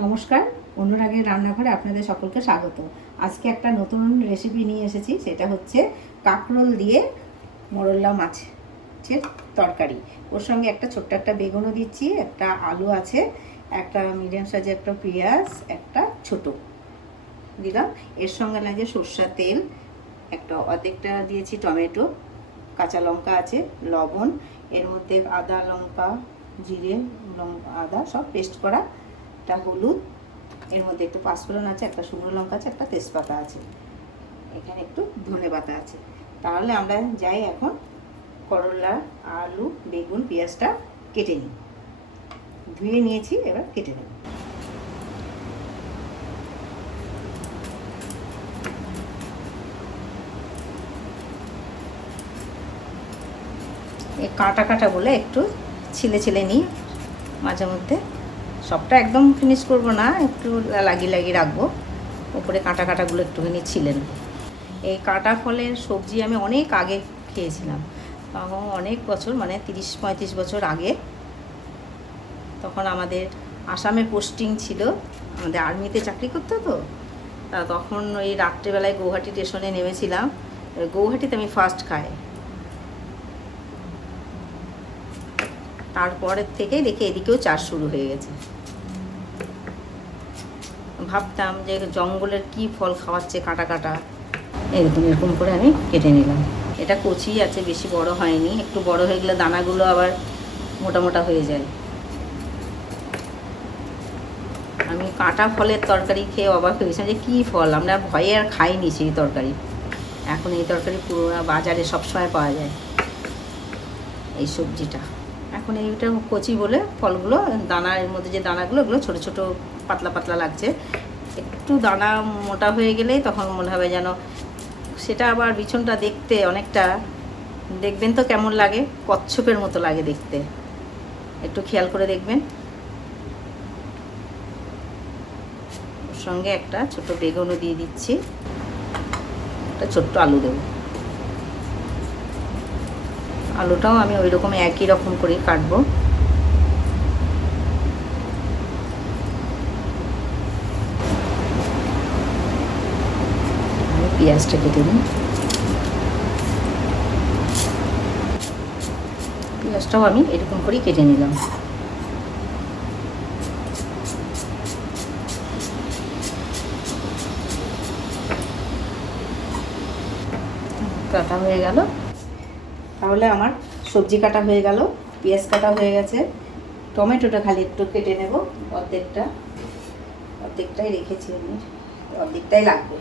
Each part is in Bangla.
নমস্কার, অনুরাগের রান্নাঘরে আপনাদের সকলকে স্বাগত। আজকে একটা নতুন রেসিপি নিয়ে এসেছি, সেটা হচ্ছে কাঁকরোল দিয়ে মোরলা মাছের তরকারি। ওর সঙ্গে একটা ছোট্ট একটা বেগুনও দিচ্ছি, একটা আলু আছে, একটা মিডিয়াম সাইজের একটা পেঁয়াজ, একটা ছোট দিলাম। এর সঙ্গে লাগে সরষের তেল, একটা অর্ধেকটা দিয়েছি টমেটো, কাঁচা লঙ্কা আছে, লবণ, এর মধ্যে আদা লঙ্কা জিরে আদা সব পেস্ট করা, একটা হলুদ, এর মধ্যে একটু পাঁচফোড়ন আছে, একটা শুকনো লঙ্কা আছে, একটা তেজপাতা আছে, এখানে একটু ধনেপাতা আছে। তাহলে আমরা যাই এখন করলা, আলু, বেগুন, পেঁয়াজটা কেটে নিই। ধুয়ে নিয়েছি, এবার কেটে নেব। এই কাটা কাটা বলে একটু ছিলে ছিলে নিই মাঝে মধ্যে, সবটা একদম ফিনিশ করব না, একটু লাগিয়ে রাখবো, উপরে কাঁটা কাটাগুলো একটুখানি ছিলে নেব। এই কাটা ফলের সবজি আমি অনেক আগে খেয়েছিলাম, তখন অনেক বছর, মানে 30-35 বছর আগে। তখন আমাদের আসামে পোস্টিং ছিল, আমাদের আর্মিতে চাকরি করতো তো, তখন ওই রাত্রেবেলায় গৌহাটি স্টেশনে নেমেছিলাম। গৌহাটিতে আমি ফার্স্ট খাই, তারপরের থেকেই দেখে এদিকেও চাষ শুরু হয়ে গেছে। ভাবতাম যে জঙ্গলের কি ফল খাওয়াচ্ছে কাটা কাটা। এরকম করে আমি কেটে নিলাম। এটা কচি আছে, বেশি বড় হয়নি, একটু বড় হয়ে গেলে দানাগুলো আবার মোটা মোটা হয়ে যায়। আমি কাটা ফলের তরকারি খেয়ে অবাক হয়েছিলাম যে কী ফল, আমরা ভয়ে আর খাইনি সেই তরকারি। এখন এই তরকারি পুরো বাজারে সবসময় পাওয়া যায় এই সবজিটা। এখন এইটা কচি বলে ফলগুলো, দানার মধ্যে যে দানাগুলো, ওগুলো ছোটো ছোটো পাতলা পাতলা লাগছে। একটু দানা মোটা হয়ে গেলেই তখন মনে হবে যেন সেটা আবার বিছনটা দেখতে অনেকটা, দেখবেন তো কেমন লাগে, কচ্ছপের মতো লাগে দেখতে, একটু খেয়াল করে দেখবেন। ওর সঙ্গে একটা ছোট বেগুনও দিয়ে দিচ্ছি, একটা ছোট্ট আলু দেব। আলুটাও আমি ওই রকম একই রকম করেই কাটবো। পেঁয়াজটা কেটে নিই, পেঁয়াজটাও আমি এরকম করেই কেটে নিলাম। কাটা হয়ে গেল, তাহলে আমার সবজি কাটা হয়ে গেল, পেঁয়াজ কাটা হয়ে গেছে, টমেটোটা খালি একটু কেটে নেব, অর্ধেকটাই রেখেছি আমি, অর্ধেকটাই লাগবে।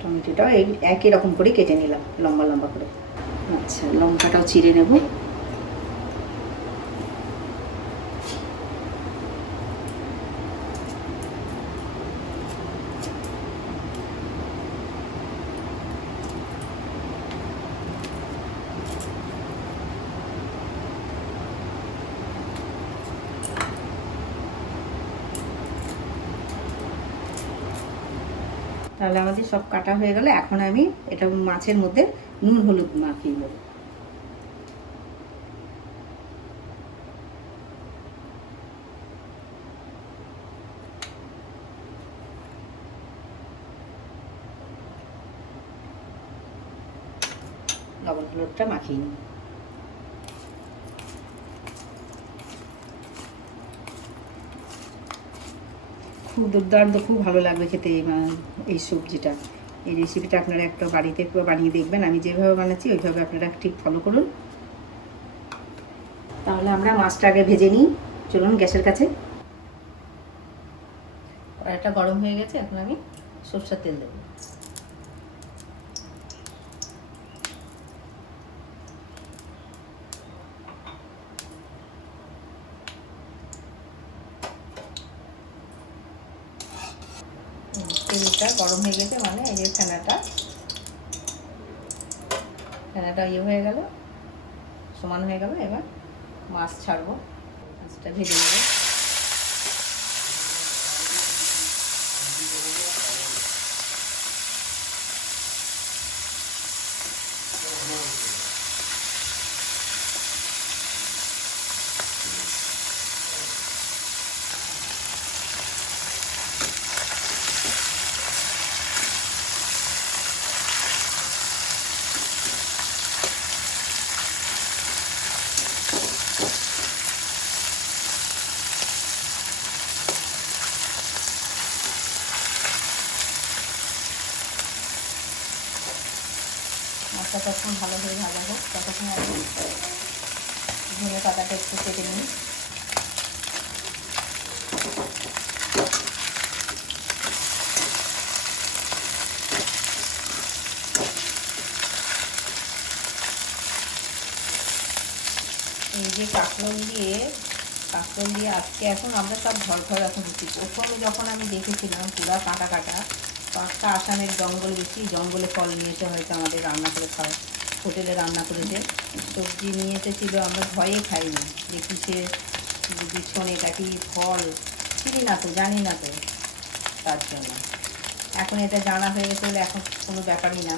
টমেটোটাও এই একই রকম করে কেটে নিলাম, লম্বা লম্বা করে। আচ্ছা, লঙ্কাটাও চিড়ে নেব। তাহলে আমাদের সব কাটা হয়ে গেল। এখন আমি এটা মাছের মধ্যে নুন হলুদ মাখিয়ে দেবো। লবণ হলুদটা মাখিয়ে নিই। খুব দুর্দান্ত, খুব ভালো লাগবে খেতে এই সবজিটা। এই রেসিপিটা আপনারা একটা বাড়িতে বানিয়ে দেখবেন, আমি যেভাবে বানাচ্ছি ওইভাবে আপনারা ঠিক ফলো করুন। তাহলে আমরা মাছটা আগে ভেজে নিই, চলুন গ্যাসের কাছে। কড়াইটা গরম হয়ে গেছে, এখন আমি সরষের তেল দেবো। তেলটা গরম হয়ে গেছে, মানে এই যে ফেনাটা ইয়ে হয়ে গেল, সমান হয়ে গেল। এবার মাছ ছাড়বো, মাছটা ভেজে নেব। মাছটা তখন ভালোভাবে ভাজা হোক, ততক্ষণ আমি ধনে পাতাটা একটু কেটে নিই। এই যে কাঁকরোল দিয়ে আজকে এখন আমরা সব ঘর এখন হচ্ছি। প্রথমে যখন আমি দেখেছিলাম পুরা কাটা কাটা, পাঁচটা আসামের জঙ্গল গেছি, জঙ্গলে ফল নিয়েছে হয়তো আমাদের রান্না করে খাওয়া, হোটেলে রান্না করেছে, সবজি নিয়ে এসেছিল, আমরা ভয়ে খাইনি, যে কিসের বিছন, এটা কি ফল, চিনি না তো, জানি না তো, তার জন্য। এখন এটা জানা হয়ে গেছে বলে এখন কোনো ব্যাপারই না,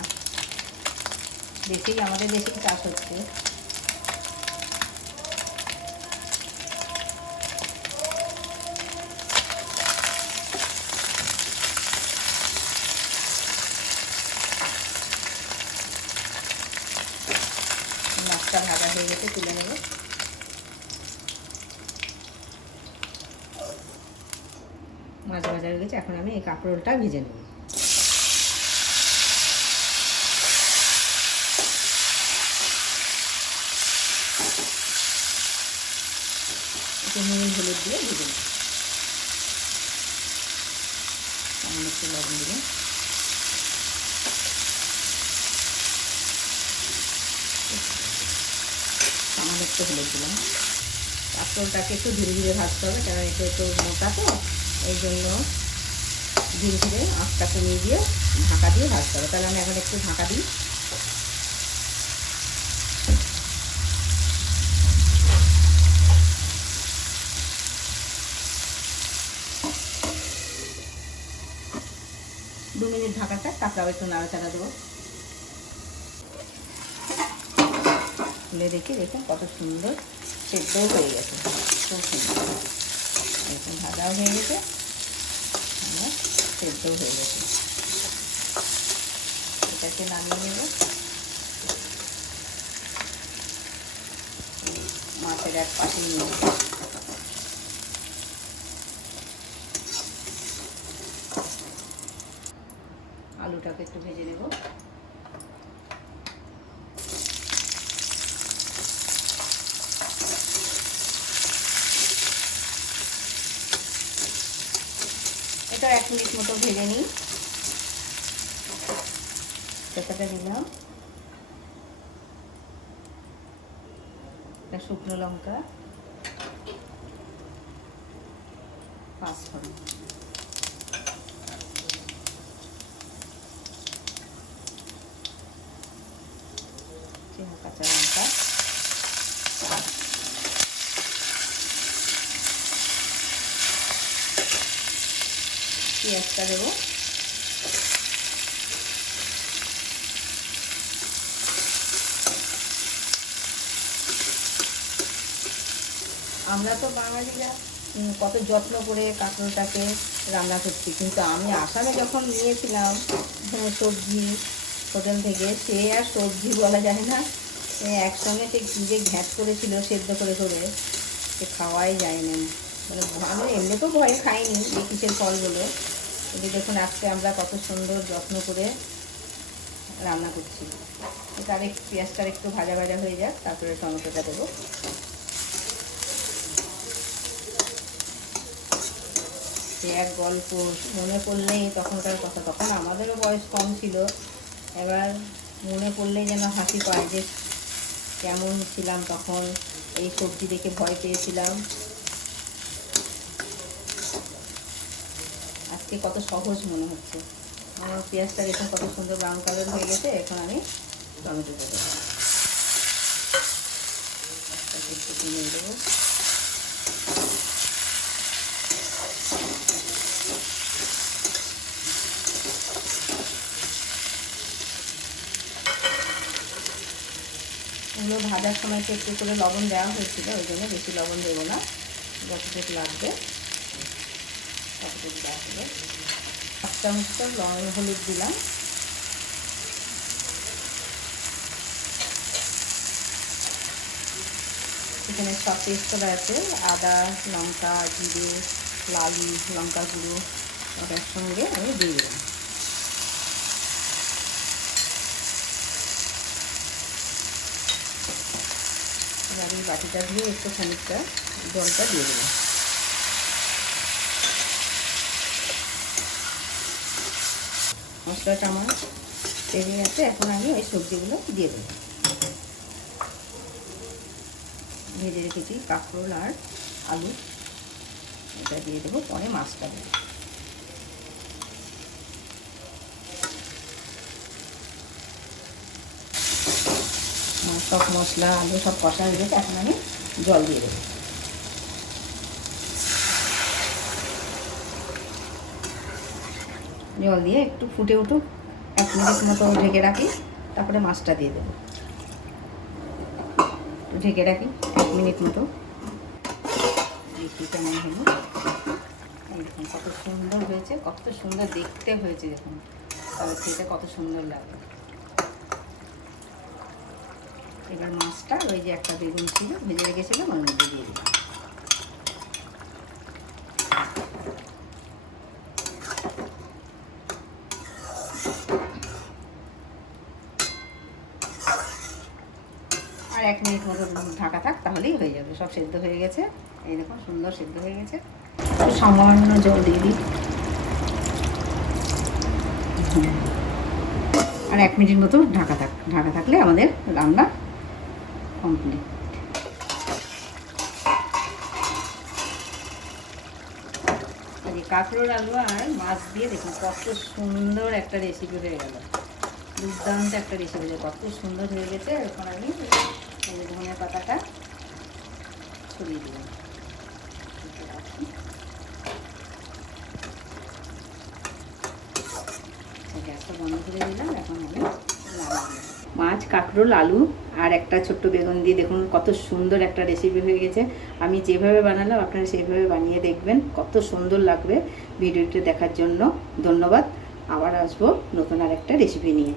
আমাদের দেশেই চাষ হচ্ছে। মাছটা ভাজা হয়ে গেছে, তুলে নেব। মাছ ভাজা হয়ে গেছে, এখন আমি এই কাঁকরোলটা ভেজে নেব। একটু নুন হলুদ দিয়ে ভেজে নেব, সামান্য একটু লবণ দেবো, সামান্য একটু হলুদ দিলাম। কাঁকরোলটাকে একটু ধীরে ধীরে ভাজতে হবে, কারণ এটা একটু মোটা তো, এই জন্য ধীরে ধীরে আঁচটা কমিয়ে দিয়ে ঢাকা দিয়ে ভাজতে হবে। তাহলে আমি এখন একটু ঢাকা দিই। দু মিনিট ঢাকাটা, কাঁকড়াও একটু নাড়াচাড়া দেবো। খুলে দেখি, দেখুন কত সুন্দর সেদ্ধও হয়ে গেছে, খুব সুন্দর, এরকম ভাজাও হয়ে গেছে, সেদ্ধও হয়ে গেছে। এটাকে নামিয়ে নেব। মাছের এক পাশে নিয়ে আলুটাকে একটু ভেজে নেব। এটা 1 মিনিট মতো ভেজে নিই। তেজপাতা দিলাম, একটা শুকনো লঙ্কা, পাঁচফোড়ন, কাঁচা লঙ্কা, পেঁয়াজটা দেবো, আমরা তো বাঙালিরা কত যত্ন করে কাঁকরোলটাকে রান্না করছি, কিন্তু আমি আসামে যখন নিয়েছিলাম সবজি হোটেল থেকে, সে আর সবজি বলা যায় না, একসঙ্গে সে কী যে ঘ্যাট করেছিল সেদ্ধ করে করে, সে খাওয়াই যায়নি। মানে আমি এমনিতেও ভয়ে খাইনি এই কিসের ফলগুলো, কিন্তু দেখুন আজকে আমরা কত সুন্দর যত্ন করে রান্না করছি। তার একটু পেঁয়াজটার একটু ভাজা ভাজা হয়ে যাক, তারপরে টমেটোটা দেবো। সে এক গল্প মনে পড়লেই তখনকার কথা, তখন আমাদেরও বয়স কম ছিল, এবার মনে পড়লেই যেন হাসি পায় যে কেমন ছিলাম তখন, এই সবজি দেখে ভয় পেয়েছিলাম, আজকে কত সহজ মনে হচ্ছে। আমার পেঁয়াজটা দেখুন কত সুন্দর ব্রাউন কালার হয়ে গেছে, এখন আমি টমেটো দেবো, একটু নিয়ে দেবো। এগুলো ভাজার সময় তো একটু করে লবণ দেওয়া হয়েছিল, ওই জন্য বেশি লবণ দেবো না, যতটুকু লাগবে ততটুকু দেওয়া হবে। 1 চামচ হলুদ দিলাম, এখানে সব পেস্ট করা আছে, আদা, লঙ্কা, জিরে, লাল লঙ্কা গুঁড়ো, সব একসঙ্গে আমি দিয়ে দিলাম। বাটিটা দিয়ে একটু খানিকটা জলটা দিয়ে দেবো। মশলাটা আমার রেডি আছে, এখন আমি ওই সবজিগুলো দিয়ে দেবো। ভেজে রেখেছি কাঁকরোল আর আলু, এটা দিয়ে দেবো, পরে মাছটা দেবো। সব মশলা আলু সব কষা হয়ে গেছে, এখন আমি জল দিয়ে দেবো। জল দিয়ে একটু ফুটে উঠুক, 1 মিনিট মতো ঢেকে রাখি, তারপরে মাছটা দিয়ে দেবো। ঢেকে রাখি 1 মিনিট মতো। দেখি কেমন হলো। দেখুন কত সুন্দর হয়েছে, কত সুন্দর দেখতে হয়েছে, দেখুন তবে খেতে কত সুন্দর লাগে। এবার মাছটা ওই যে একটা বেগুন ছিল ভেজে রেখেছিলাম ওর মধ্যে দিয়ে দিলাম। আর 1 মিনিট মতো ঢাকা থাক, তাহলেই হয়ে যাবে। সব সেদ্ধ হয়ে গেছে, এই দেখুন সুন্দর সেদ্ধ হয়ে গেছে। সামান্য জল দিয়ে দিই, আর 1 মিনিট মতো ঢাকা থাক। ঢাকা থাকলে আমাদের রান্না কমপ্লিট। কাঁকরোল আলু আর মাছ দিয়ে দেখুন কত সুন্দর একটা রেসিপি হয়ে গেল, দুর্দান্ত একটা রেসিপি, কত সুন্দর হয়ে গেছে। এখন আমি ধনিয়া পাতাটা ছড়িয়ে দিলাম। গ্যাসটা বন্ধ করে দিলাম, এখন আমি মাছ কাঁকরোল আলু আর একটা ছোট্ট বেগুন দিয়ে দেখুন কত সুন্দর একটা রেসিপি হয়ে গেছে। আমি যেভাবে বানালাম আপনারা সেইভাবে বানিয়ে দেখবেন, কত সুন্দর লাগবে। ভিডিওটি দেখার জন্য ধন্যবাদ। আবার আসবো নতুন আর একটা রেসিপি নিয়ে।